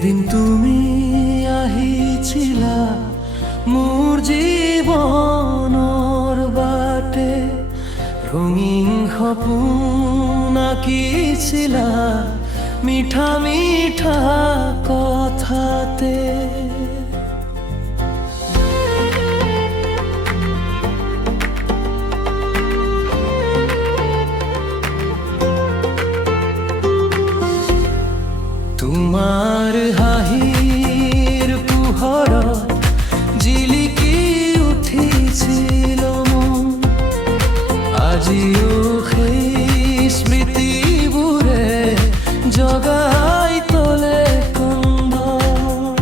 এদিন তুমি আহিছিলা মোৰ জীৱনৰ বাটে, ৰঙীন সপোন আঁকিছিলা মিঠা মিঠা কথাতে। তোমাৰ হাঁহিৰ পোহৰত জিলিকি উঠিছিল মন, আজিও সেই স্মৃতিবোৰে জগাই তোলে কন্দন।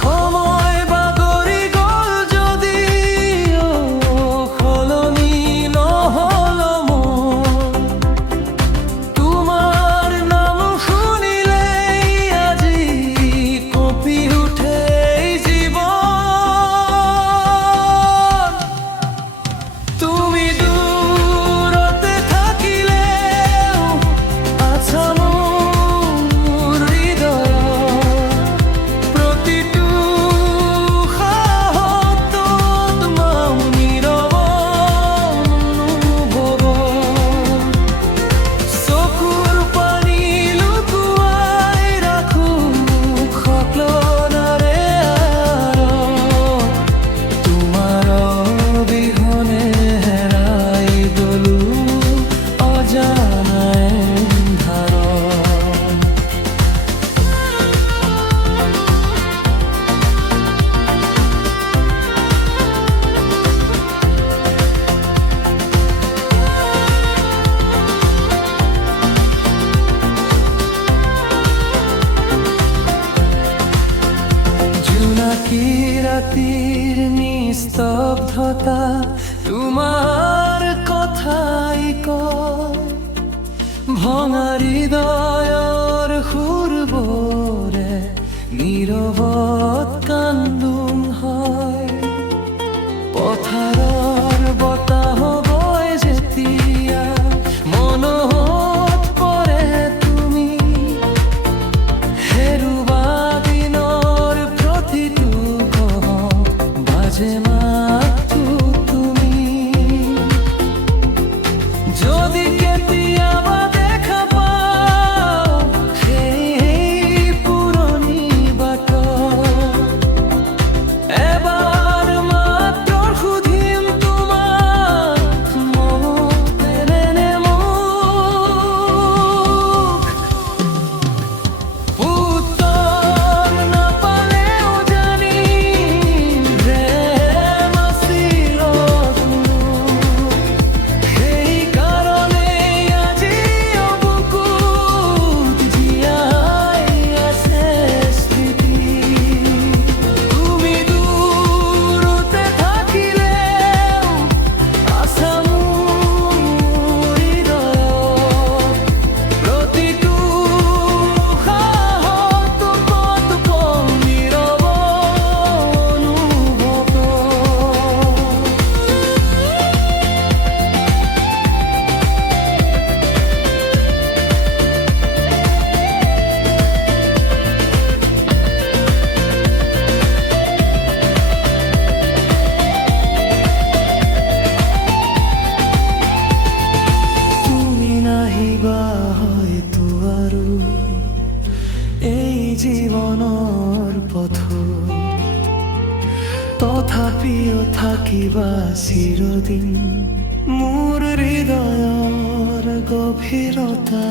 সময় বাগৰি গ'ল যদিও সলনি নহ'ল মন, তোমাৰ নাম শুনিলেই আজি কঁপি উঠে জীৱন। তুমি দূৰতে থাকিলেও আছা মোৰ হৃদয়ত, প্ৰতিটো সাহসত নীৰৱ অনুভৱ। চকুৰ পানী লুকুৱাই ৰাখো সপোনৰে আঁৰত, তোমাৰ অবিহনে হেৰাই গ'লো অজানা এন্ধাৰত। জোনাকী ৰাতিৰ নিস্তব্ধতা তোমাৰ কথাই কয়, ভঙা হৃদয়ৰ সুৰবোৰে নীৰৱত কান্দোন হয়। পথাৰৰ বতাহ বয় যেতিয়া মনত পৰে তুমি, হেৰুৱা দিনৰ প্ৰতিটো গহত বাজে মাতো তুমি। যদি কেতিয়াবা দেখা পাওঁ সেই পুৰণি বাটত, এবাৰ মাত্ৰ সুধিম তোমাক মনেৰে মোক। উত্তৰ নাপালেও জানিম প্ৰেম আছিল অটুট, সেইকাৰণেই আজিও বুকুত জীয়াই আছে স্মৃতি। তুমি দূৰতে থাকিলেও আছা মোৰ হৃদয়ত, প্ৰতিটো সাহসত নীৰৱ অনুভৱ। তুমি নাহিবা হয়তো আৰু এই জীৱনৰ পথত, তথাপিও থাকিবা চিৰদিন মোৰ হৃদয়ৰ গভীৰতা।